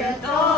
should